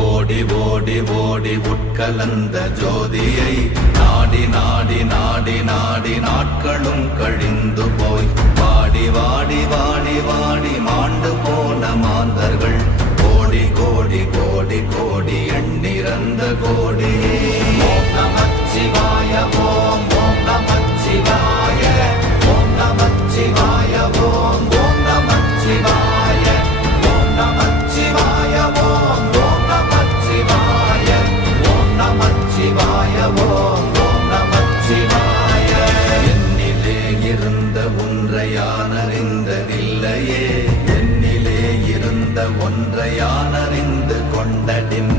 ஓடி ஓடி ஓடி உட்கலந்த ஜோதியை நாடி நாடி நாடி நாடி நாட்களும் கழிந்து போய் வாடி வாடி வாடி வாடி மாண்டு போன மாந்தர்கள் கோடி கோடி கோடி கோடி எண்ணிறந்த கோடி. ஓம் நமச்சிவாய ஓம் ஓம் நமச்சிவாய ஓம் நமச்சிவாய ஓம் ஓம் நமச்சிவாய ஓம் நமச்சிவாய ஓம் ஓம் நமச்சிவாய ஓம் நமச்சிவாய ஓம் ஓம் நமச்சிவாய. என்னிலே இருந்த ஒன்றை யான் அறிந்ததில்லையே, என்னிலே இருந்த ஒன்றை யான் அறிந்து கொண்டடின்